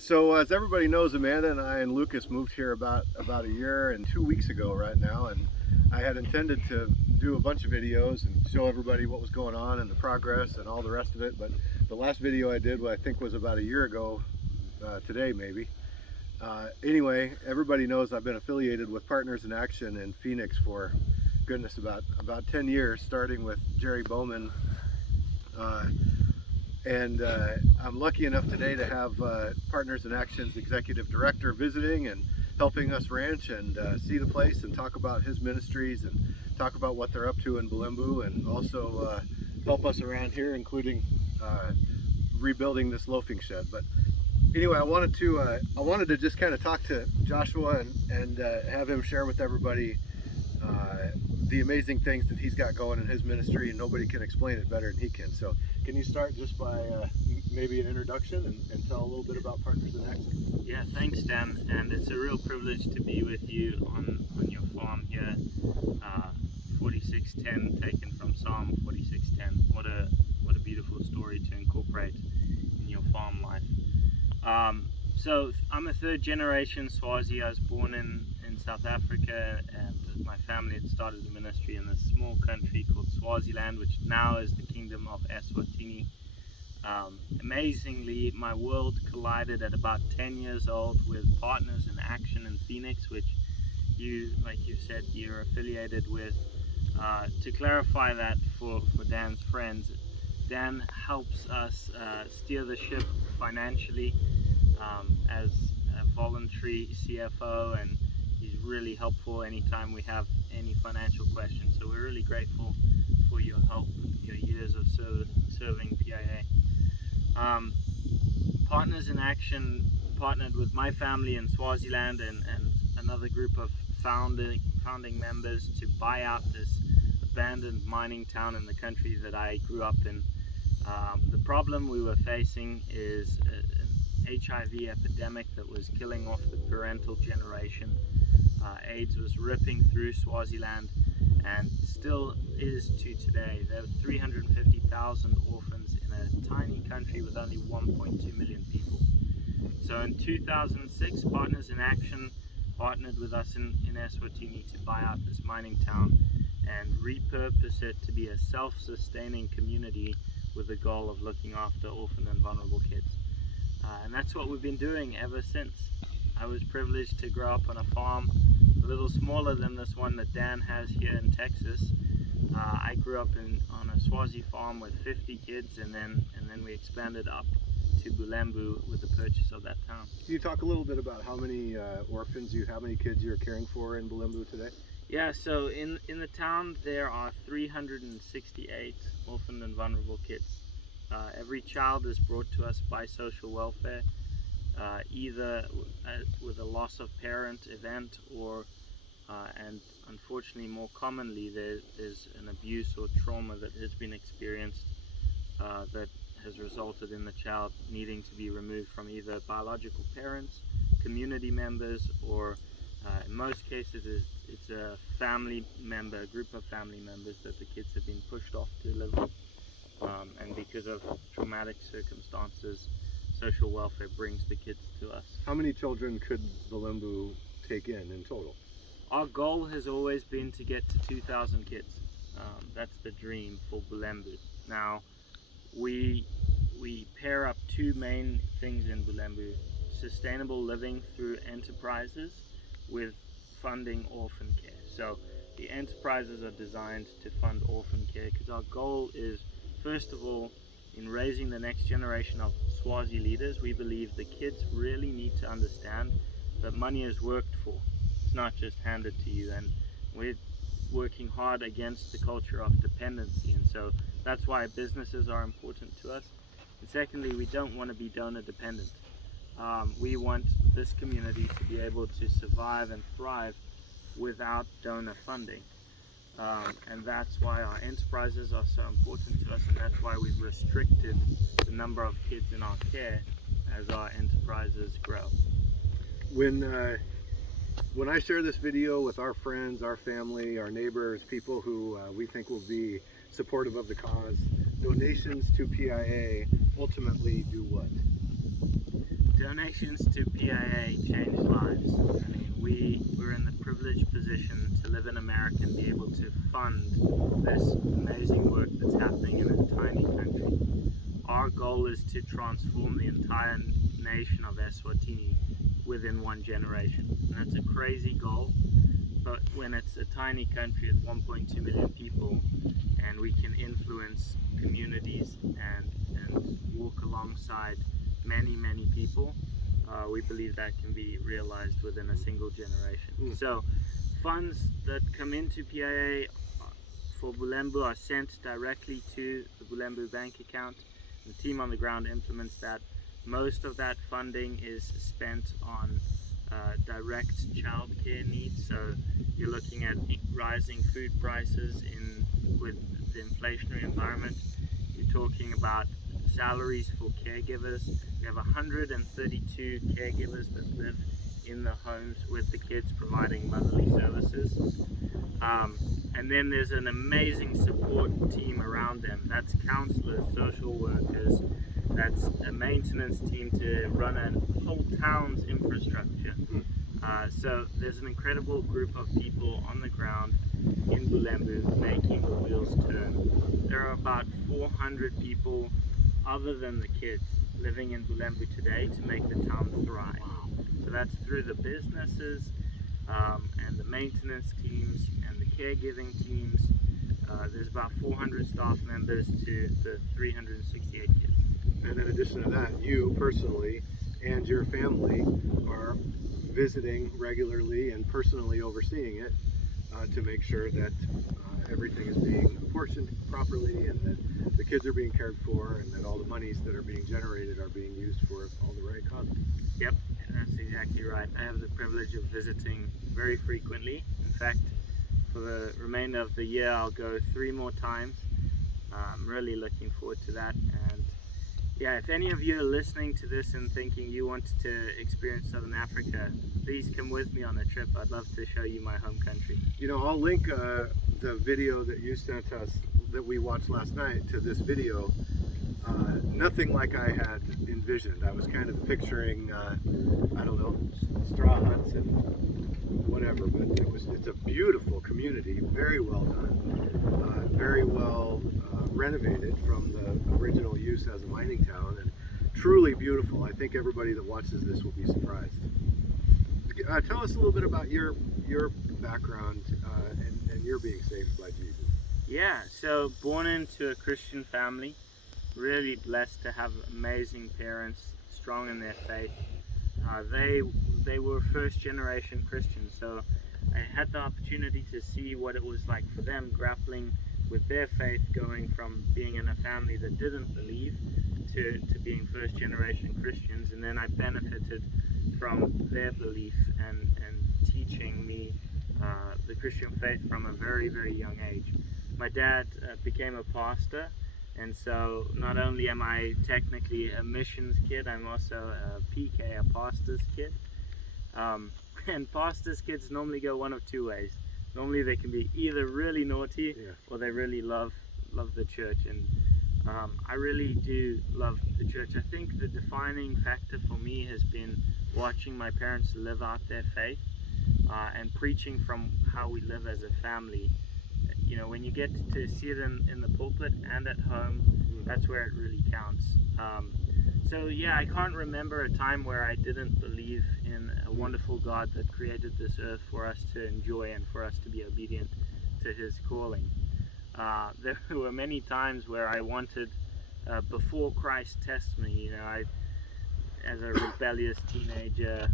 So as everybody knows, Amanda and I and Lucas moved here about a year and 2 weeks ago right now, and I had intended to do a bunch of videos and show everybody what was going on and the progress and all the rest of it. But the last video I did, I think, was about a year ago, today maybe. Anyway, everybody knows I've been affiliated with Partners in Action in Phoenix for goodness about 10 years, starting with Jerry Bowman. And I'm lucky enough today to have Partners in Action's executive director visiting and helping us ranch and see the place and talk about his ministries and talk about what they're up to in Bulembu, and also help us around here, including rebuilding this loafing shed. But anyway, I wanted to just kind of talk to Joshua and have him share with everybody the amazing things that he's got going in his ministry, and nobody can explain it better than he can. So can you start just by maybe an introduction and tell a little bit about Partners in Action? Yeah, thanks, Dan, and it's a real privilege to be with you on your farm here. 4610, taken from Psalm 4610. What a beautiful story to incorporate in your farm life. So I'm a third generation Swazi. I was born in South Africa, and my family had started a ministry in this small country called Swaziland, which now is the Kingdom of Eswatini. Amazingly, my world collided at about 10 years old with Partners in Action in Phoenix, which like you said, you're affiliated with. To clarify that for Dan's friends, Dan helps us steer the ship financially as a voluntary CFO, and he's really helpful anytime we have any financial questions. So we're really grateful for your help, your years of serving PIA. Partners in Action partnered with my family in Swaziland and another group of founding members to buy out this abandoned mining town in the country that I grew up in. The problem we were facing is an HIV epidemic that was killing off the parental generation. AIDS was ripping through Swaziland and still is to today. There are 350,000 orphans in a tiny country with only 1.2 million people. So in 2006, Partners in Action partnered with us in Eswatini to buy out this mining town and repurpose it to be a self-sustaining community with the goal of looking after orphan and vulnerable kids. And that's what we've been doing ever since. I was privileged to grow up on a farm a little smaller than this one that Dan has here in Texas. I grew up on a Swazi farm with 50 kids, and then we expanded up to Bulembu with the purchase of that town. Can you talk a little bit about how many orphans how many kids you're caring for in Bulembu today? Yeah, so in the town there are 368 orphan and vulnerable kids. Every child is brought to us by social welfare, either with a loss of parent event or, and unfortunately more commonly, there is an abuse or trauma that has been experienced that has resulted in the child needing to be removed from either biological parents, community members, or in most cases it's a family member, a group of family members that the kids have been pushed off to live with. And because of traumatic circumstances, social welfare brings the kids to us. How many children could Bulembu take in total? Our goal has always been to get to 2,000 kids. That's the dream for Bulembu. Now, we pair up two main things in Bulembu: sustainable living through enterprises with funding orphan care. So the enterprises are designed to fund orphan care because our goal is, first of all, in raising the next generation of Swazi leaders, we believe the kids really need to understand that money is worked for. It's not just handed to you, and we're working hard against the culture of dependency, and so that's why businesses are important to us. And secondly, we don't want to be donor dependent. We want this community to be able to survive and thrive without donor funding. And that's why our enterprises are so important to us, and that's why we've restricted the number of kids in our care as our enterprises grow. When I share this video with our friends, our family, our neighbors, people who we think will be supportive of the cause, donations to PIA ultimately do what? Donations to PIA change lives. I mean, we're in the privileged position to live in America and be able to fund this amazing work that's happening in a tiny country. Our goal is to transform the entire nation of Eswatini within one generation. And that's a crazy goal, but when it's a tiny country of 1.2 million people and we can influence communities and walk alongside many people, we believe that can be realized within a single generation. So funds that come into PIA for Bulembu are sent directly to the Bulembu bank account. The team on the ground implements that. Most of that funding is spent on direct childcare needs. So you're looking at rising food prices with the inflationary environment. You're talking about salaries for caregivers. We have 132 caregivers that live in the homes with the kids, providing motherly services. And then there's an amazing support team around them. That's counselors, social workers, that's a maintenance team to run a whole town's infrastructure. So there's an incredible group of people on the ground in Bulembu making the wheels turn. There are about 400 people other than the kids living in Bulembu today to make the town thrive. So that's through the businesses and the maintenance teams and the caregiving teams. There's about 400 staff members to the 368 kids. And in addition to that, you personally and your family are visiting regularly and personally overseeing it to make sure that everything is being apportioned properly and that the kids are being cared for and that all the monies that are being generated are being used for all the right causes. Yep, that's exactly right. I have the privilege of visiting very frequently. In fact, for the remainder of the year, I'll go 3 more times. I'm really looking forward to that. And yeah, if any of you are listening to this and thinking you want to experience Southern Africa, please come with me on a trip. I'd love to show you my home country. You know, I'll link the video that you sent us that we watched last night to this video. Nothing like I had envisioned. I was kind of picturing, I don't know, straw huts and whatever, but it's a beautiful community, very well done, very well renovated from the original use as a mining town, and truly beautiful. I think everybody that watches this will be surprised. Tell us a little bit about your background and your being saved by Jesus. Yeah, so born into a Christian family, really blessed to have amazing parents, strong in their faith. They were first generation Christians, so I had the opportunity to see what it was like for them grappling with their faith, going from being in a family that didn't believe to being first generation Christians. And then I benefited from their belief and teaching me the Christian faith from a very young age. My dad became a pastor, and so not only am I technically a missions kid, I'm also a PK, a pastor's kid. And pastors' kids normally go one of 2 ways. Normally they can be either really naughty or they really love the church. And I really do love the church. I think the defining factor for me has been watching my parents live out their faith and preaching from how we live as a family. You know, when you get to see it in the pulpit and at home, that's where it really counts. So yeah, I can't remember a time where I didn't believe in a wonderful God that created this earth for us to enjoy and for us to be obedient to His calling. There were many times where I wanted, before Christ test me, you know, as a rebellious teenager,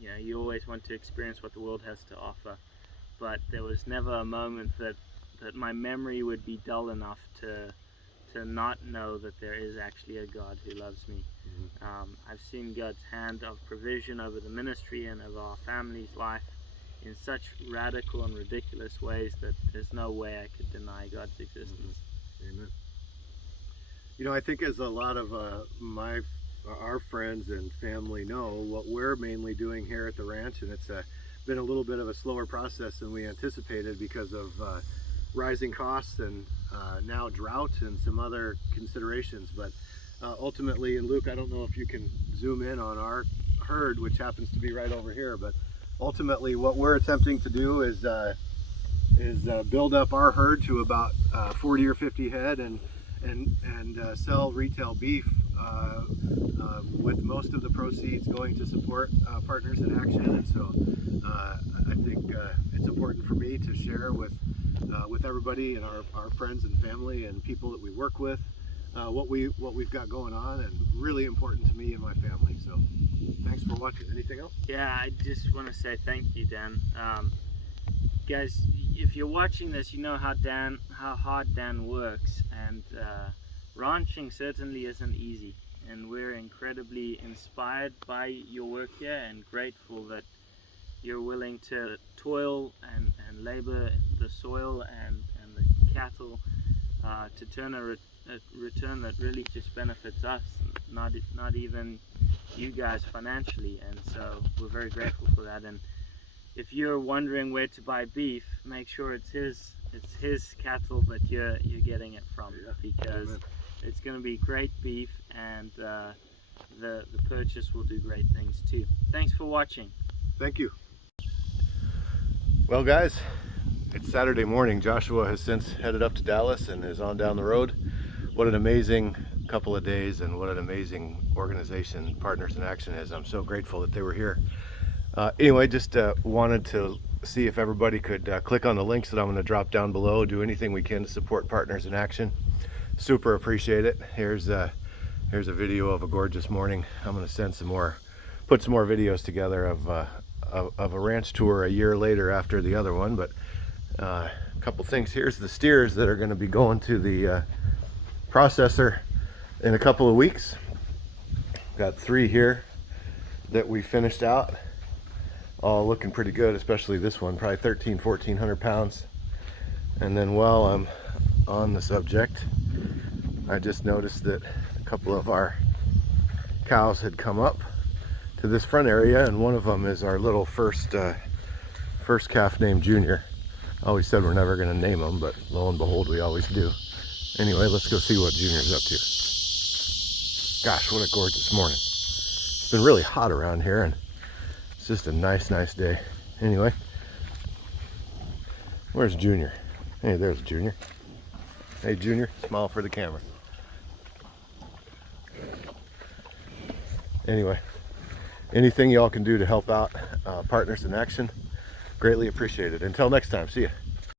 you know, you always want to experience what the world has to offer. But there was never a moment that my memory would be dull enough to not know that there is actually a God who loves me. I've seen God's hand of provision over the ministry and over our family's life in such radical and ridiculous ways that there's no way I could deny God's existence. Amen. You know, I think as a lot of our friends and family know, what we're mainly doing here at the ranch, and it's been a little bit of a slower process than we anticipated because of rising costs and now drought and some other considerations, but ultimately, and Luke, I don't know if you can zoom in on our herd, which happens to be right over here, but ultimately what we're attempting to do is build up our herd to about 40 or 50 head and sell retail beef, with most of the proceeds going to support Partners in Action. And so I think it's important for me to share with everybody and our friends and family and people that we work with what we've got going on, and really important to me and my family. So thanks for watching. Anything else? Yeah, I just want to say thank you, Dan. Guys, if you're watching this, you know how hard Dan works, and ranching certainly isn't easy. And we're incredibly inspired by your work here, and grateful that you're willing to toil and labor the soil and the cattle to turn a return that really just benefits us, not even you guys financially. And so we're very grateful for that. And if you're wondering where to buy beef, make sure it's his cattle that you're getting it from, because Amen. it's going to be great beef, and the purchase will do great things too. Thanks for watching. Thank you. Well, guys, it's Saturday morning. Joshua has since headed up to Dallas and is on down the road. What an amazing couple of days, and what an amazing organization Partners in Action is. I'm so grateful that they were here. Anyway, just wanted to see if everybody could click on the links that I'm going to drop down below. Do anything we can to support Partners in Action. Super appreciate it. Here's a video of a gorgeous morning. I'm going to send some more, put some more videos together of a ranch tour a year later after the other one. But a couple things. Here's the steers that are going to be going to the processor in a couple of weeks. Got 3 here that we finished out, all looking pretty good, especially this one, probably 1,400 pounds. And then while I'm on the subject, I just noticed that a couple of our cows had come up to this front area, and one of them is our little first calf named Junior. I always said we're never going to name him, but lo and behold, we always do. Anyway, let's go see what Junior's up to. Gosh, what a gorgeous morning. It's been really hot around here, and it's just a nice day. Anyway, where's Junior? Hey, there's Junior. Hey, Junior, smile for the camera. Anyway, anything y'all can do to help out Partners in Action, greatly appreciated. Until next time, see ya.